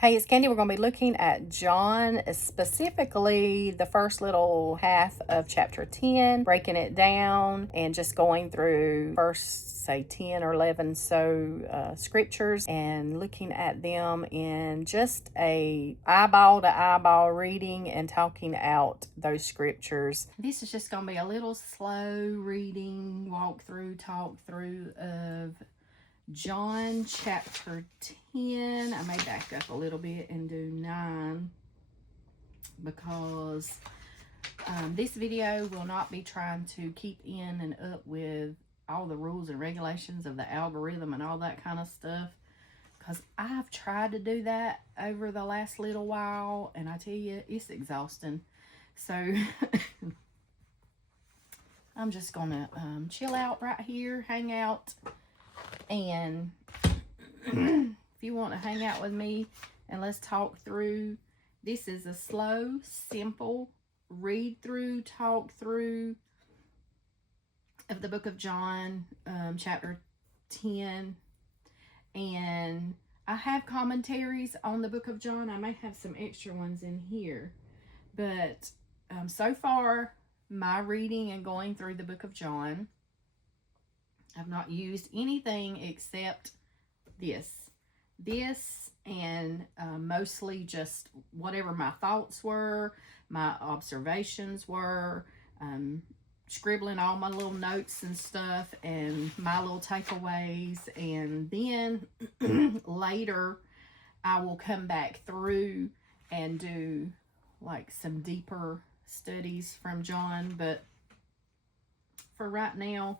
Hey, it's Candy. We're going to be looking at John, specifically the first little half of chapter 10, breaking it down and just going through first, say, 10 or 11 scriptures and looking at them in just a eyeball to eyeball reading and talking out those scriptures. This is just going to be a little slow reading, talk through of John chapter 10. I may back up a little bit and do 9 because this video will not be trying to keep in and up with all the rules and regulations of the algorithm and all that kind of stuff, because I've tried to do that over the last little while and I tell you, it's exhausting. So I'm just gonna chill out right here, hang out. And if you want to hang out with me and let's talk through, this is a slow, simple read through, talk through of the book of John, chapter 10. And I have commentaries on the book of John. I may have some extra ones in here. But so far, my reading and going through the book of John, I've not used anything except this and mostly just whatever my thoughts were, my observations were, scribbling all my little notes and stuff and my little takeaways. And then later I will come back through and do like some deeper studies from John. But for right now,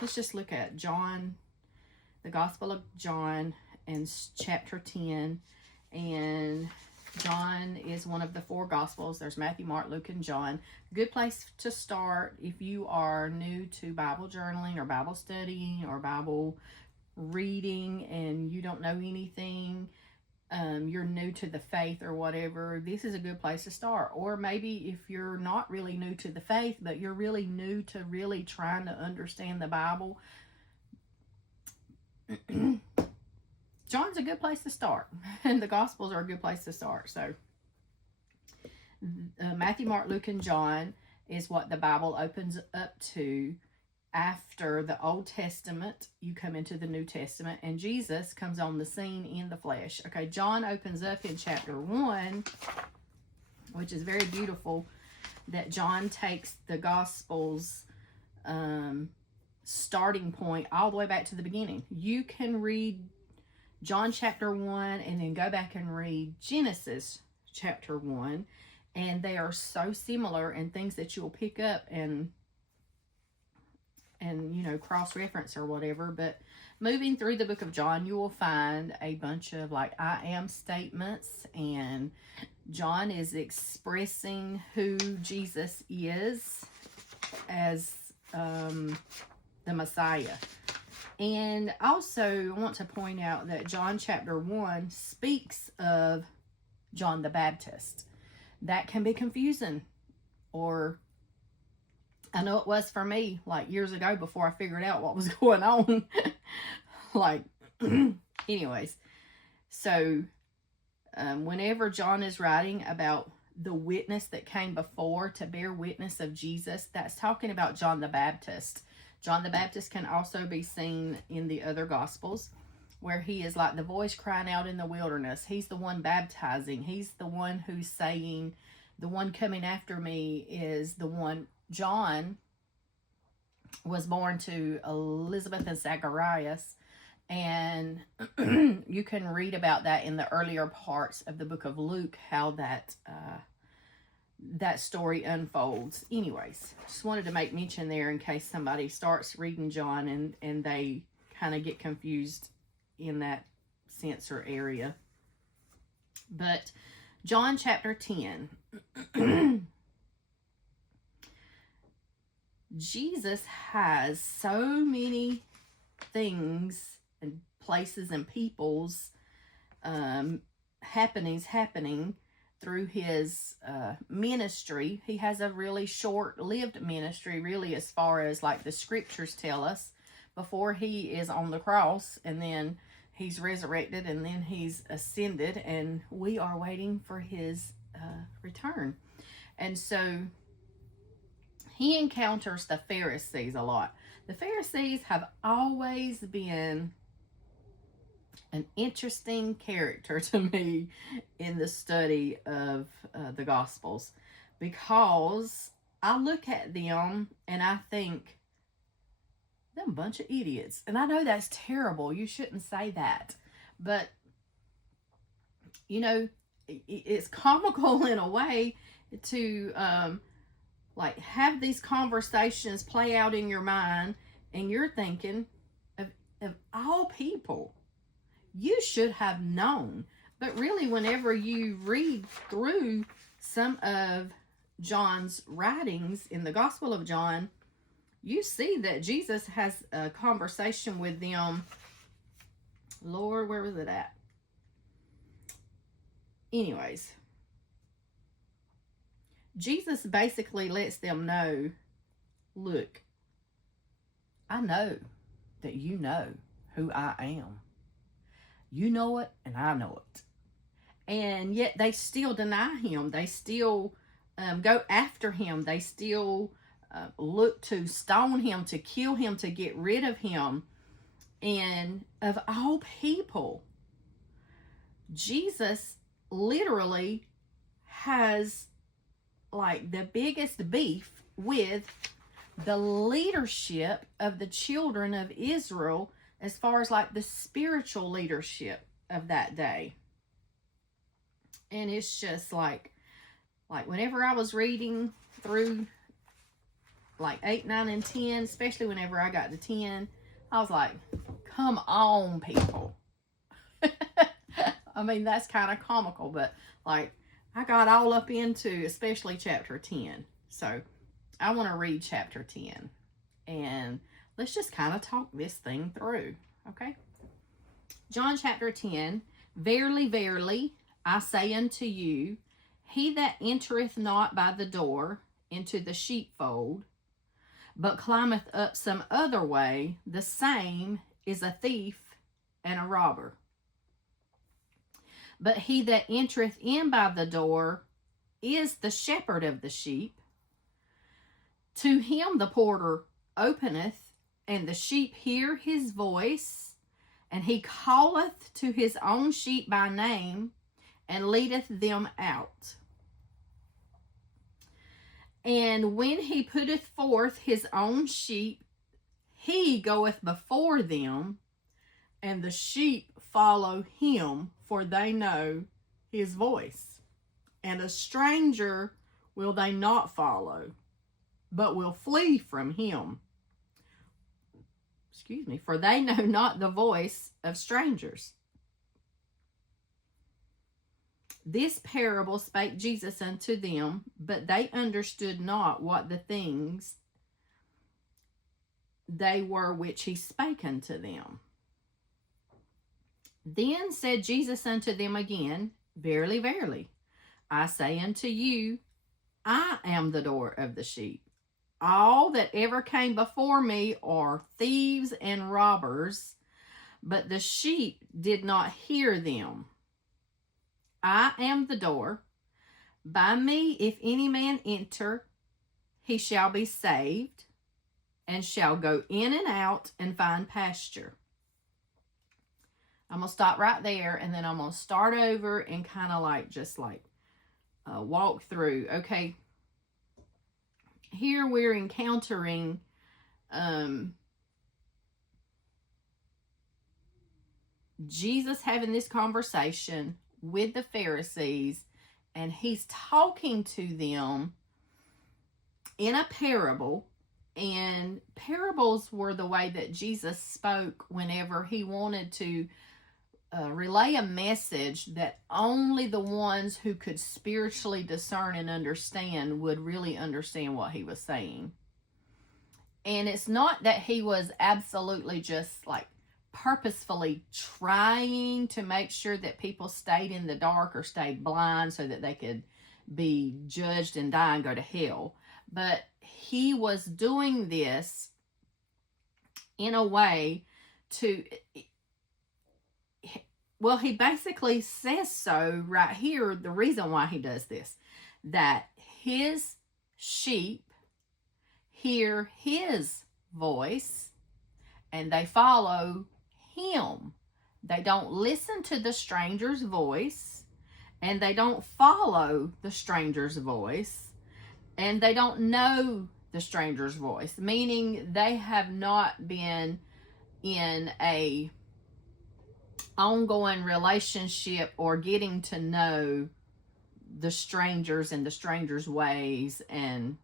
let's just look at John, the Gospel of John, and chapter 10. And John is one of the 4 Gospels. There's Matthew, Mark, Luke, and John. Good place to start if you are new to Bible journaling or Bible studying or Bible reading and you don't know anything. You're new to the faith or whatever, this is a good place to start. Or maybe if you're not really new to the faith, but you're really new to really trying to understand the Bible, John's a good place to start. And the Gospels are a good place to start. So Matthew, Mark, Luke, and John is what the Bible opens up to. After the Old Testament, you come into the New Testament, and Jesus comes on the scene in the flesh. Okay, John opens up in chapter 1, which is very beautiful, that John takes the Gospels starting point all the way back to the beginning. You can read John chapter 1 and then go back and read Genesis chapter 1, and they are so similar and things that you'll pick up and you know, cross-reference or whatever. But moving through the book of John, you will find a bunch of like I am statements, and John is expressing who Jesus is as the Messiah. And also I want to point out that John chapter 1 speaks of John the Baptist. That can be confusing, or I know it was for me, like years ago before I figured out what was going on. Like, anyways. So, whenever John is writing about the witness that came before to bear witness of Jesus, that's talking about John the Baptist. John the Baptist can also be seen in the other Gospels, where he is like the voice crying out in the wilderness. He's the one baptizing. He's the one who's saying, the one coming after me is the one. John was born to Elizabeth and Zacharias, and you can read about that in the earlier parts of the book of Luke, how that story unfolds. Anyways, just wanted to make mention there in case somebody starts reading John and they kind of get confused in that sense or area. But John chapter 10. Jesus has so many things and places and peoples happening through his ministry. He has a really short-lived ministry, really, as far as like the scriptures tell us, before he is on the cross, and then he's resurrected and then he's ascended, and we are waiting for his return. And so he encounters the Pharisees a lot. The Pharisees have always been an interesting character to me in the study of the Gospels, because I look at them and I think, them a bunch of idiots. And I know that's terrible. You shouldn't say that. But, you know, it's comical in a way to like have these conversations play out in your mind, and you're thinking, of all people, you should have known. But really, whenever you read through some of John's writings in the Gospel of John, you see that Jesus has a conversation with them. Lord, where was it at? Anyways, Jesus basically lets them know, look, I know that you know who I am. You know it, and I know it. And yet they still deny him. They still go after him. They still look to stone him, to kill him, to get rid of him. And of all people, Jesus literally has like the biggest beef with the leadership of the children of Israel, as far as like the spiritual leadership of that day. And it's just like whenever I was reading through like 8, 9, and 10, especially whenever I got to 10, I was like, come on, people. I mean, that's kind of comical, but like I got all up into especially chapter 10. So I want to read chapter 10, and let's just kind of talk this thing through, okay? John chapter 10, verily, verily, I say unto you, he that entereth not by the door into the sheepfold, but climbeth up some other way, the same is a thief and a robber. But he that entereth in by the door is the shepherd of the sheep. To him the porter openeth, and the sheep hear his voice, and he calleth to his own sheep by name, and leadeth them out. And when he putteth forth his own sheep, he goeth before them, and the sheep follow him, for they know his voice. And a stranger will they not follow, but will flee from him. For they know not the voice of strangers. This parable spake Jesus unto them, but they understood not what the things they were which he spake unto them. Then said Jesus unto them again, verily, verily, I say unto you, I am the door of the sheep. All that ever came before me are thieves and robbers, but the sheep did not hear them. I am the door. By me, if any man enter, he shall be saved, and shall go in and out and find pasture. I'm going to stop right there, and then I'm going to start over and kind of like just like walk through. Okay, here we're encountering Jesus having this conversation with the Pharisees, and he's talking to them in a parable. And parables were the way that Jesus spoke whenever he wanted to relay a message that only the ones who could spiritually discern and understand would really understand what he was saying. And it's not that he was absolutely just like purposefully trying to make sure that people stayed in the dark or stayed blind so that they could be judged and die and go to hell. But he was doing this in a way to Well, he basically says so right here, the reason why he does this, that his sheep hear his voice and they follow him. They don't listen to the stranger's voice, and they don't follow the stranger's voice, and they don't know the stranger's voice, meaning they have not been in a ongoing relationship or getting to know the strangers and the strangers' ways and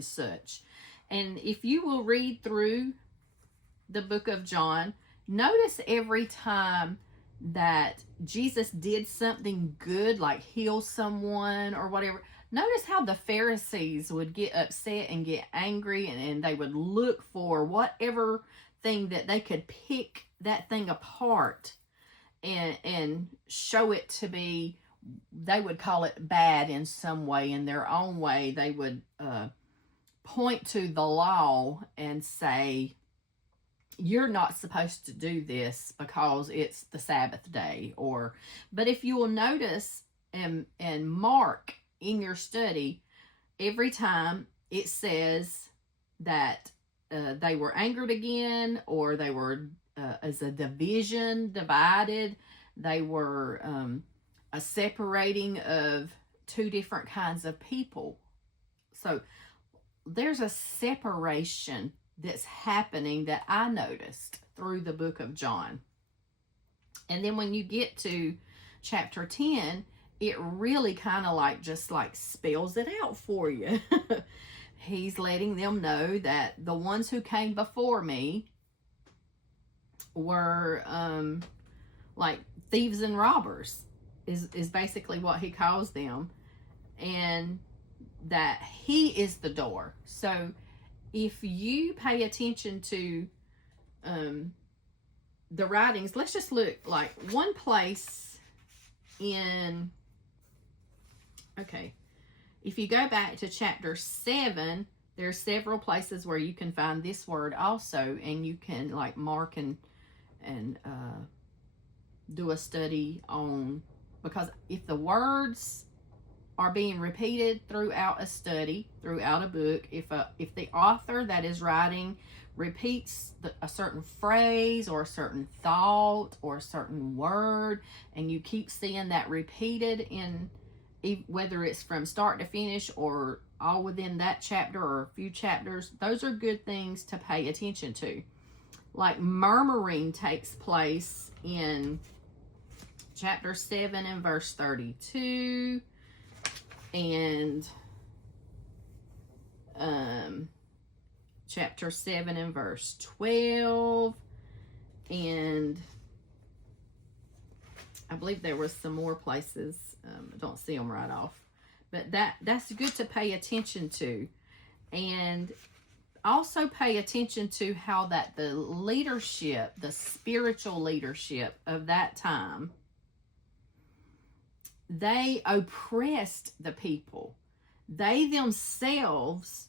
such. And if you will read through the book of John, notice every time that Jesus did something good, like heal someone or whatever, notice how the Pharisees would get upset and get angry, and they would look for whatever thing that they could pick that thing apart and show it to be, they would call it bad in some way, in their own way. They would point to the law and say, you're not supposed to do this because it's the Sabbath day. But if you will notice and mark in your study, every time it says that they were angered again, or they were as a division, divided, they were a separating of two different kinds of people. So there's a separation that's happening that I noticed through the book of John. And then when you get to chapter 10, it really kind of just spells it out for you. He's letting them know that the ones who came before me were like thieves and robbers, is basically what he calls them, and that he is the door. So if you pay attention to the writings, let's just look like one place in, okay, if you go back to chapter 7, there's several places where you can find this word also, and you can mark and do a study on, because if the words are being repeated throughout a study, throughout a book, if the author that is writing repeats a certain phrase or a certain thought or a certain word, and you keep seeing that repeated in, whether it's from start to finish or all within that chapter or a few chapters, those are good things to pay attention to. Like murmuring takes place in chapter 7 and verse 32, and chapter 7 and verse 12, and I believe there was some more places. I don't see them right off, but that's good to pay attention to. And also pay attention to how that the leadership, the spiritual leadership of that time, they oppressed the people. They themselves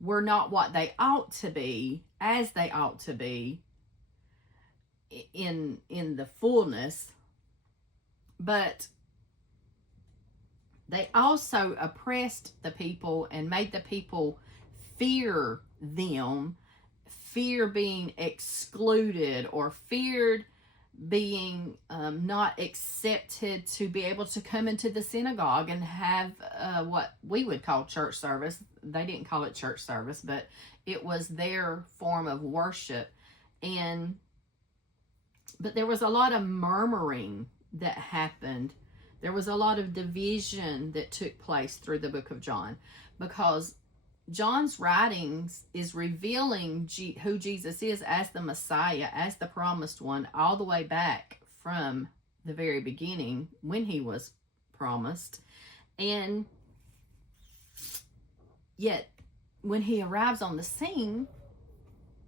were not what they ought to be, as they ought to be in the fullness, but they also oppressed the people and made the people fear them, fear being excluded, or feared being not accepted to be able to come into the synagogue and have what we would call church service. They didn't call it church service, but it was their form of worship. But there was a lot of murmuring that happened. There was a lot of division that took place through the book of John, because John's writings is revealing who Jesus is as the Messiah, as the promised one, all the way back from the very beginning when he was promised. And yet, when he arrives on the scene,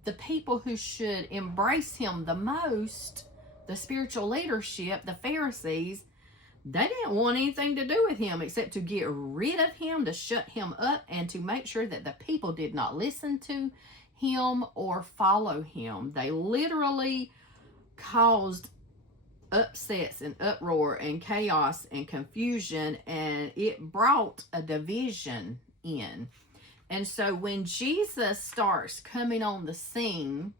the people who should embrace him the most, the spiritual leadership, the Pharisees, they didn't want anything to do with him except to get rid of him, to shut him up, and to make sure that the people did not listen to him or follow him. They literally caused upsets and uproar and chaos and confusion, and it brought a division in. And so when Jesus starts coming on the scene,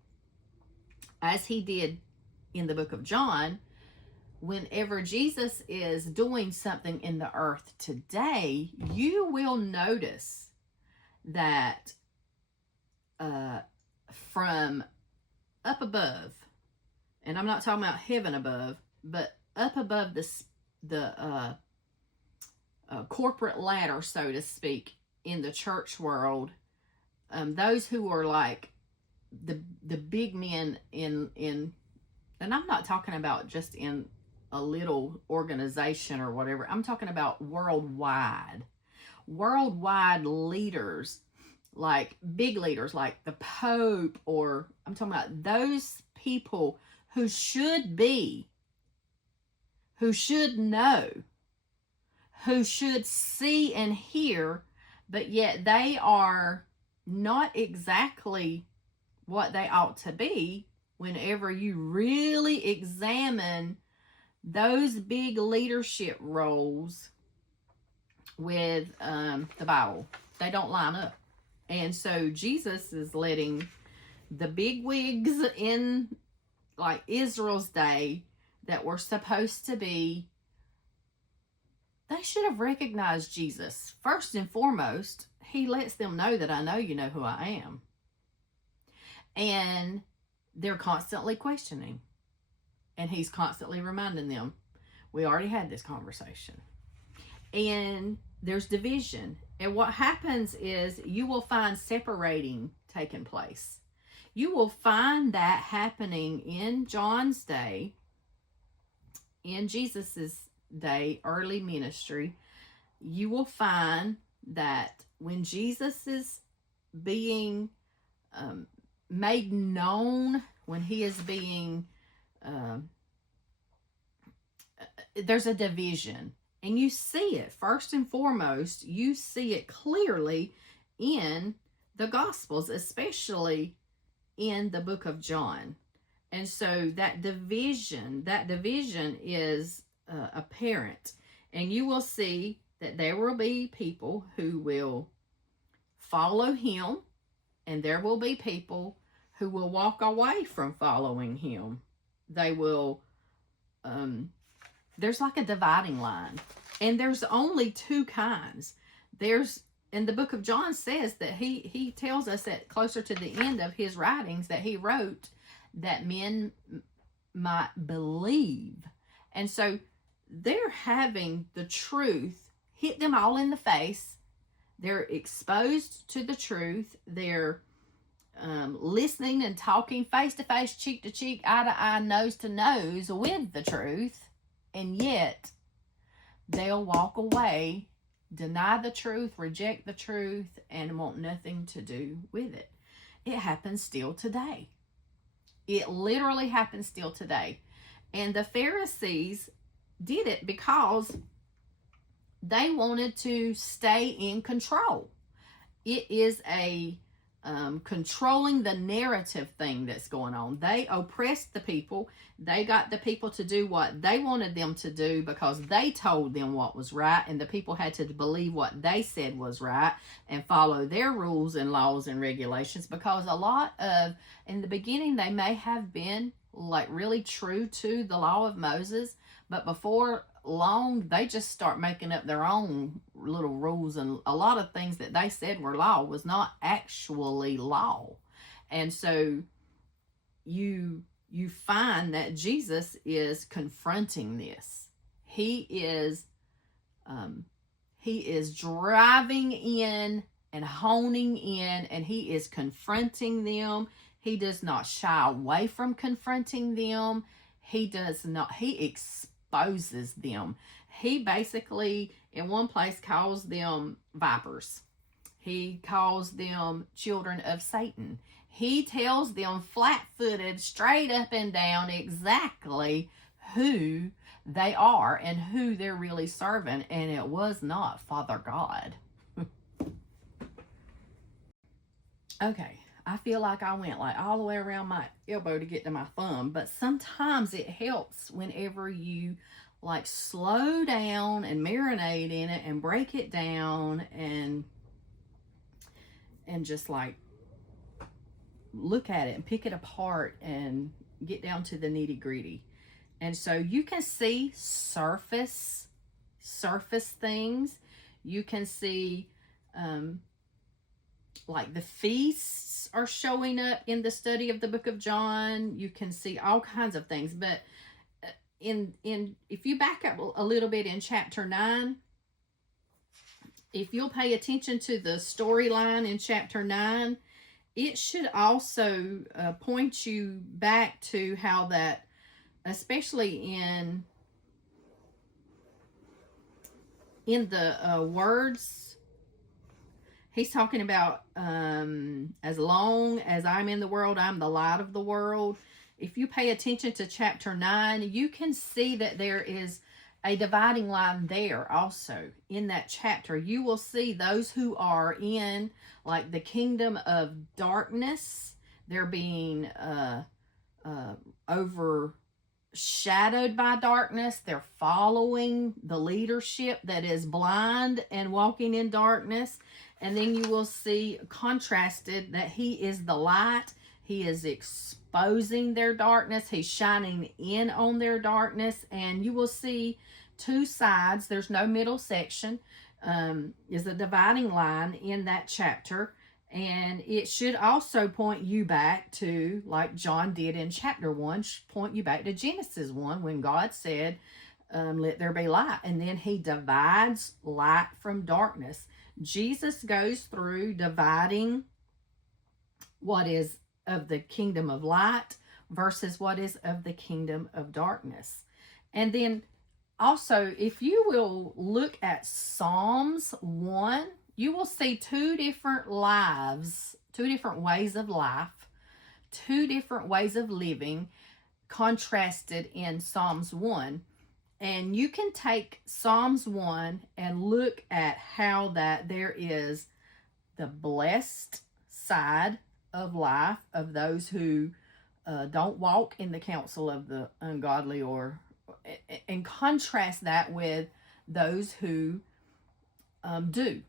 as he did in the book of John, whenever Jesus is doing something in the earth today, you will notice that from up above, and I'm not talking about heaven above, but up above the corporate ladder, so to speak, in the church world, those who are like the big men in, and I'm not talking about just in a little organization or whatever. I'm talking about worldwide leaders, like big leaders like the Pope, or I'm talking about those people who should be, who should know, who should see and hear, but yet they are not exactly what they ought to be. Whenever you really examine those big leadership roles with the Bible, they don't line up. And so Jesus is letting the big wigs in like Israel's day that were supposed to be, they should have recognized Jesus. First and foremost, he lets them know that I know you know who I am. And they're constantly questioning. And he's constantly reminding them, we already had this conversation. And there's division. And what happens is you will find separating taking place. You will find that happening in John's day, in Jesus's day, early ministry. You will find that when Jesus is being made known, when he is being, there's a division. And you see it, first and foremost, you see it clearly in the Gospels, especially in the book of John. And so that division is apparent. And you will see that there will be people who will follow him, and there will be people who will walk away from following him. They will, there's like a dividing line. And there's only two kinds. And the book of John says that he tells us that closer to the end of his writings that he wrote that men might believe. And so they're having the truth hit them all in the face. They're exposed to the truth. They're listening and talking face to face, cheek to cheek, eye to eye, nose to nose with the truth. And yet they'll walk away, deny the truth, reject the truth, and want nothing to do with it. It happens still today. It literally happens still today. And the Pharisees did it because they wanted to stay in control. It is a controlling the narrative thing that's going on. They oppressed the people. They got the people to do what they wanted them to do because they told them what was right, and the people had to believe what they said was right and follow their rules and laws and regulations, because a lot of, in the beginning, they may have been like really true to the law of Moses, but before long they just start making up their own little rules, and a lot of things that they said were law was not actually law. And so you find that Jesus is confronting this. He is driving in and honing in, and he is confronting them. He does not shy away from confronting them. He exposes them. He basically, in one place, calls them vipers. He calls them children of Satan. He tells them flat-footed, straight up and down, exactly who they are and who they're really serving, and it was not Father God. Okay, I feel like I went like all the way around my elbow to get to my thumb. But sometimes it helps whenever you like slow down and marinate in it and break it down and just like look at it and pick it apart and get down to the nitty gritty. And so you can see surface things. You can see like the feasts are showing up in the study of the book of John. You can see all kinds of things. But in if you back up a little bit in chapter 9, if you'll pay attention to the storyline in chapter 9, it should also point you back to how that, especially in the words, he's talking about as long as I'm in the world, I'm the light of the world. If you pay attention to chapter 9, you can see that there is a dividing line there also in that chapter. You will see those who are in like the kingdom of darkness, they're being overshadowed by darkness. They're following the leadership that is blind and walking in darkness. And then you will see contrasted that he is the light. He is exposing their darkness. He's shining in on their darkness. And you will see two sides. There's no middle section. Is a dividing line in that chapter. And it should also point you back to, like John did in chapter 1, point you back to Genesis 1 when God said, let there be light. And then he divides light from darkness. Jesus goes through dividing what is of the kingdom of light versus what is of the kingdom of darkness. And then also, if you will look at Psalms 1, you will see two different lives, two different ways of life, two different ways of living contrasted in Psalms 1. And you can take Psalms 1 and look at how that there is the blessed side of life of those who don't walk in the counsel of the ungodly, and contrast that with those who do.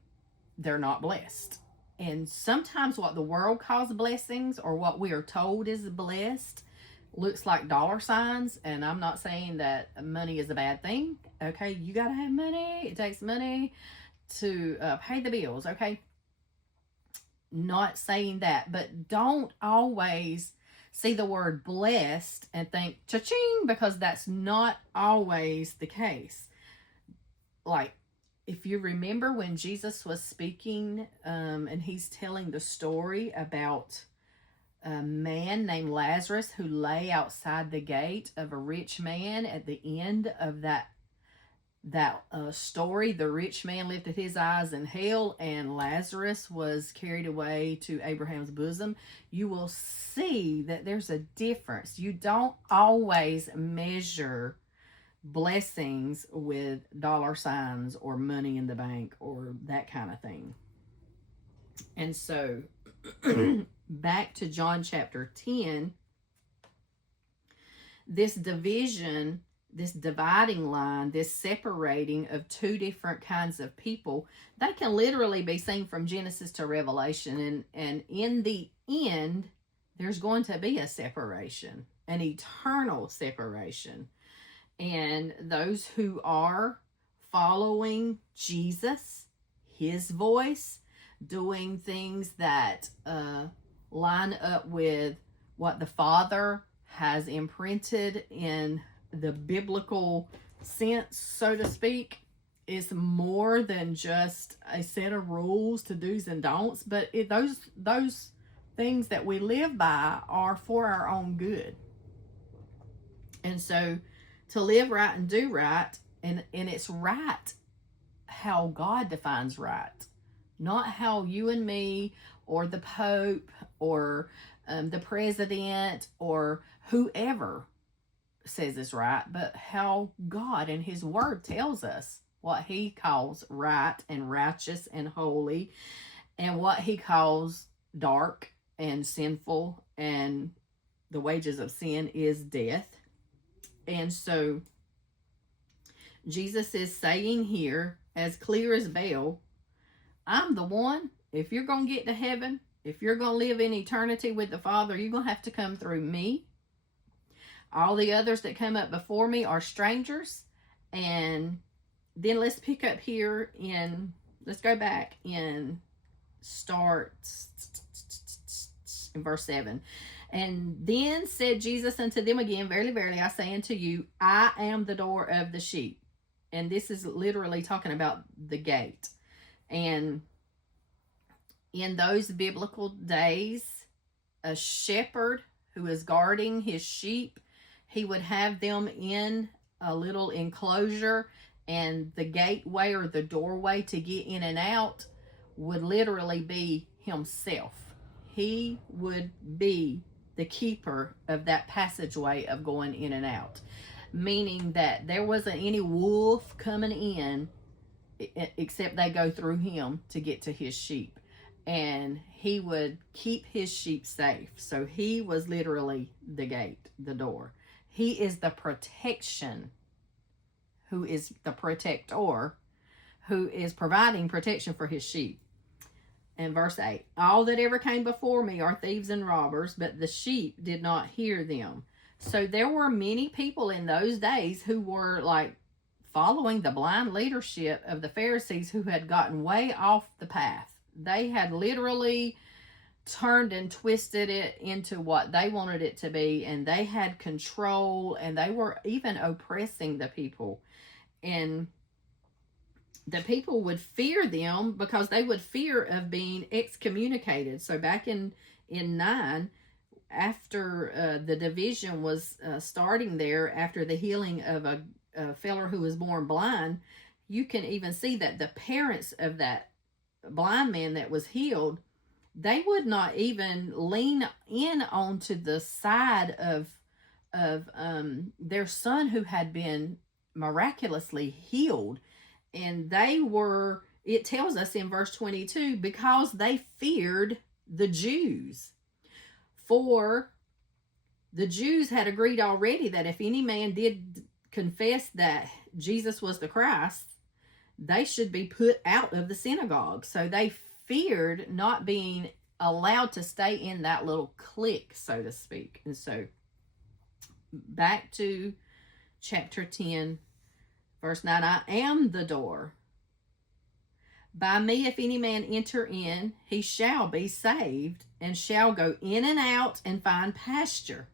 They're not blessed. And sometimes what the world calls blessings, or what we are told is blessed, looks like dollar signs. And I'm not saying that money is a bad thing. Okay, you gotta have money. It takes money to pay the bills. Okay, not saying that, but don't always see the word blessed and think cha-ching, because that's not always the case. Like, if you remember when Jesus was speaking and he's telling the story about a man named Lazarus who lay outside the gate of a rich man, at the end of that story, the rich man lifted his eyes in hell and Lazarus was carried away to Abraham's bosom. You will see that there's a difference. You don't always measure blessings with dollar signs or money in the bank or that kind of thing. And so back to John chapter 10, this division, this dividing line, this separating of two different kinds of people, they can literally be seen from Genesis to Revelation. And in the end, there's going to be a separation, an eternal separation. And those who are following Jesus, his voice, doing things that line up with what the Father has imprinted in the biblical sense, so to speak, is more than just a set of rules to do's and don'ts, but those things that we live by are for our own good. And so to live right and do right, and it's right how God defines right, not how you and me or the Pope or the president or whoever says is right, but how God in his word tells us what he calls right and righteous and holy, and what he calls dark and sinful, and the wages of sin is death. And so Jesus is saying here, as clear as bell, I'm the one. If you're going to get to heaven, if you're going to live in eternity with the Father, you're going to have to come through me. All the others that come up before me are strangers. And then let's pick up here let's go back and start in verse 7. And then said Jesus unto them again, verily, verily, I say unto you, I am the door of the sheep. And this is literally talking about the gate. And in those biblical days, a shepherd who is guarding his sheep, he would have them in a little enclosure, and the gateway or the doorway to get in and out would literally be himself. He would be the keeper of that passageway of going in and out, meaning that there wasn't any wolf coming in except they go through him to get to his sheep. And he would keep his sheep safe. So he was literally the gate, the door. He is the protection, who is the protector, who is providing protection for his sheep. And verse 8, all that ever came before me are thieves and robbers, but the sheep did not hear them. So there were many people in those days who were like following the blind leadership of the Pharisees, who had gotten way off the path. They had literally turned and twisted it into what they wanted it to be, and they had control, and they were even oppressing the people. And the people would fear them because they would fear of being excommunicated. So back in 9, after the division was starting there, after the healing of a feller who was born blind, you can even see that the parents of that blind man that was healed, they would not even lean in onto the side of their son who had been miraculously healed. And they were, it tells us in verse 22, because they feared the Jews. For the Jews had agreed already that if any man did confess that Jesus was the Christ, they should be put out of the synagogue. So they feared not being allowed to stay in that little clique, so to speak. And so back to chapter 10, verse 9, I am the door. By me, if any man enter in, he shall be saved, and shall go in and out and find pasture.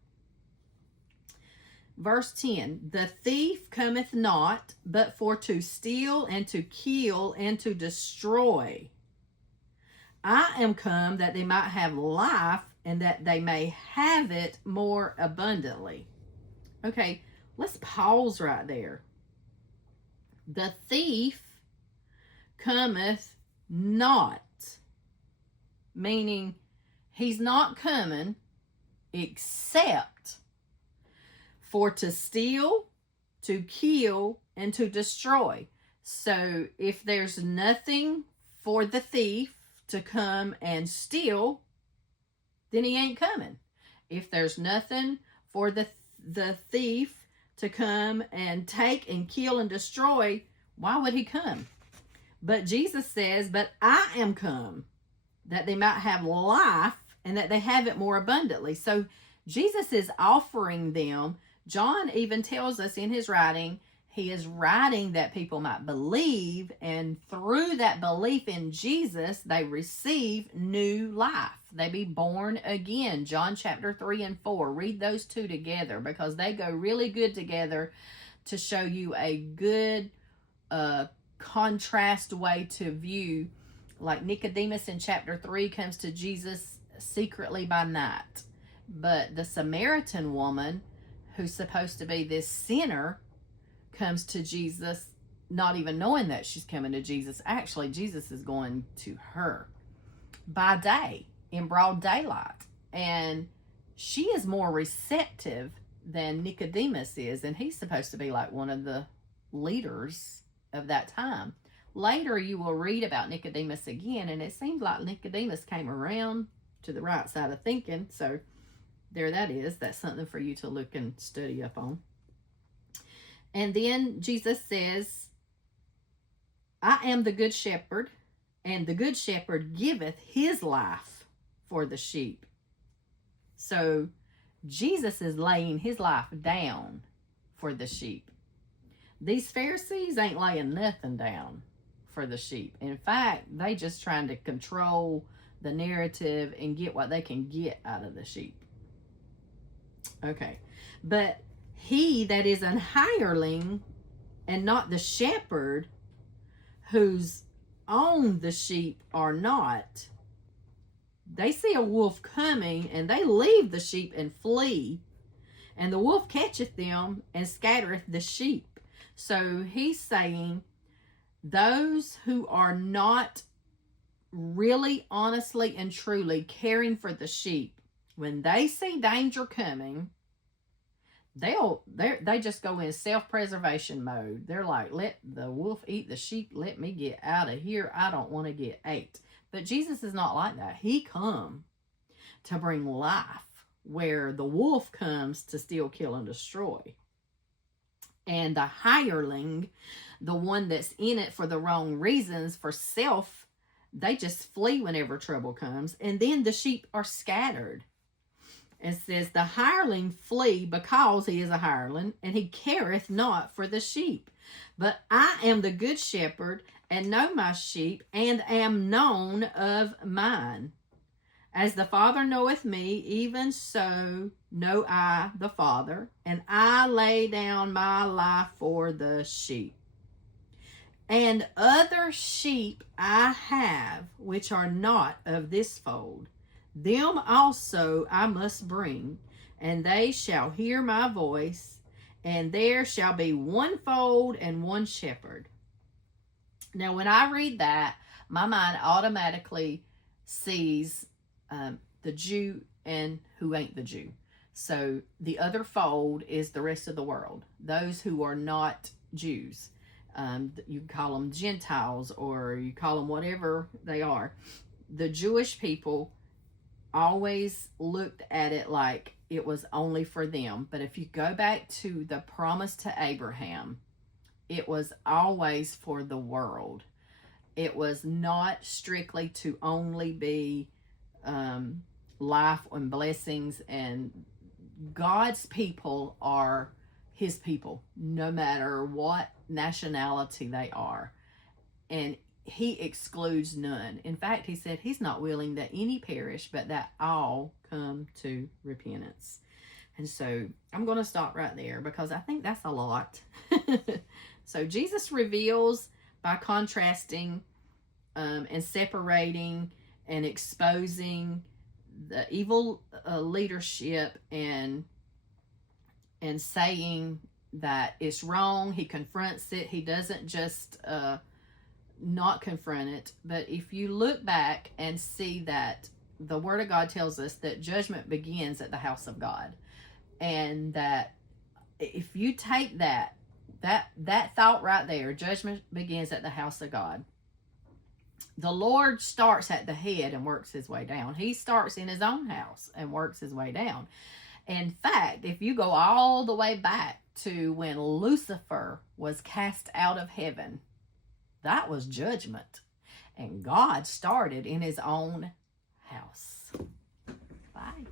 Verse 10, the thief cometh not, but for to steal and to kill and to destroy. I am come that they might have life, and that they may have it more abundantly. Okay, let's pause right there. The thief cometh not, meaning he's not coming except for to steal, to kill, and to destroy. So if there's nothing for the thief to come and steal, then he ain't coming. If there's nothing for the thief to come and take and kill and destroy, why would he come? But Jesus says, but I am come that they might have life, and that they have it more abundantly. So Jesus is offering them. John even tells us in his writing, he is writing that people might believe, and through that belief in Jesus, they receive new life. They be born again. John chapter 3 and 4. Read those two together, because they go really good together to show you a good contrast way to view. Like Nicodemus in chapter 3 comes to Jesus secretly by night. But the Samaritan woman, who's supposed to be this sinner, comes to Jesus not even knowing that she's coming to Jesus. Actually, Jesus is going to her by day, in broad daylight. And she is more receptive than Nicodemus is. And he's supposed to be like one of the leaders of that time. Later, you will read about Nicodemus again, and it seems like Nicodemus came around to the right side of thinking. So there that is. That's something for you to look and study up on. And then Jesus says, I am the good shepherd, and the good shepherd giveth his life for the sheep. So Jesus is laying his life down for the sheep. These Pharisees ain't laying nothing down for the sheep. In fact, they just trying to control the narrative and get what they can get out of the sheep. Okay. But he that is an hireling and not the shepherd, whose own the sheep are not, they see a wolf coming and they leave the sheep and flee, and the wolf catcheth them and scattereth the sheep. So he's saying those who are not really, honestly, and truly caring for the sheep, when they see danger coming, they just go in self-preservation mode. They're like, let the wolf eat the sheep. Let me get out of here. I don't want to get ate. But Jesus is not like that. He come to bring life, where the wolf comes to steal, kill, and destroy. And the hireling, the one that's in it for the wrong reasons, for self, they just flee whenever trouble comes. And then the sheep are scattered. It says, the hireling flee because he is a hireling, and he careth not for the sheep. But I am the good shepherd, and know my sheep, and am known of mine. As the Father knoweth me, even so know I the Father, and I lay down my life for the sheep. And other sheep I have, which are not of this fold. Them also I must bring, and they shall hear my voice, and there shall be one fold and one shepherd. Now, when I read that, my mind automatically sees the Jew and who ain't the Jew. So the other fold is the rest of the world, those who are not Jews. You call them Gentiles, or you call them whatever they are. The Jewish people always looked at it like it was only for them. But if you go back to the promise to Abraham, it was always for the world. It was not strictly to only be life and blessings, and God's people are his people, no matter what nationality they are. And he excludes none. In fact, he said he's not willing that any perish, but that all come to repentance. And so I'm going to stop right there, because I think that's a lot. So Jesus reveals by contrasting and separating and exposing the evil leadership, and saying that it's wrong. He confronts it. He doesn't just not confront it. But if you look back and see that the Word of God tells us that judgment begins at the house of God, and that if you take that thought right there, judgment begins at the house of God. The Lord starts at the head and works his way down. He starts in his own house and works his way down. In fact, if you go all the way back to when Lucifer was cast out of heaven, that was judgment. And God started in his own house. Bye.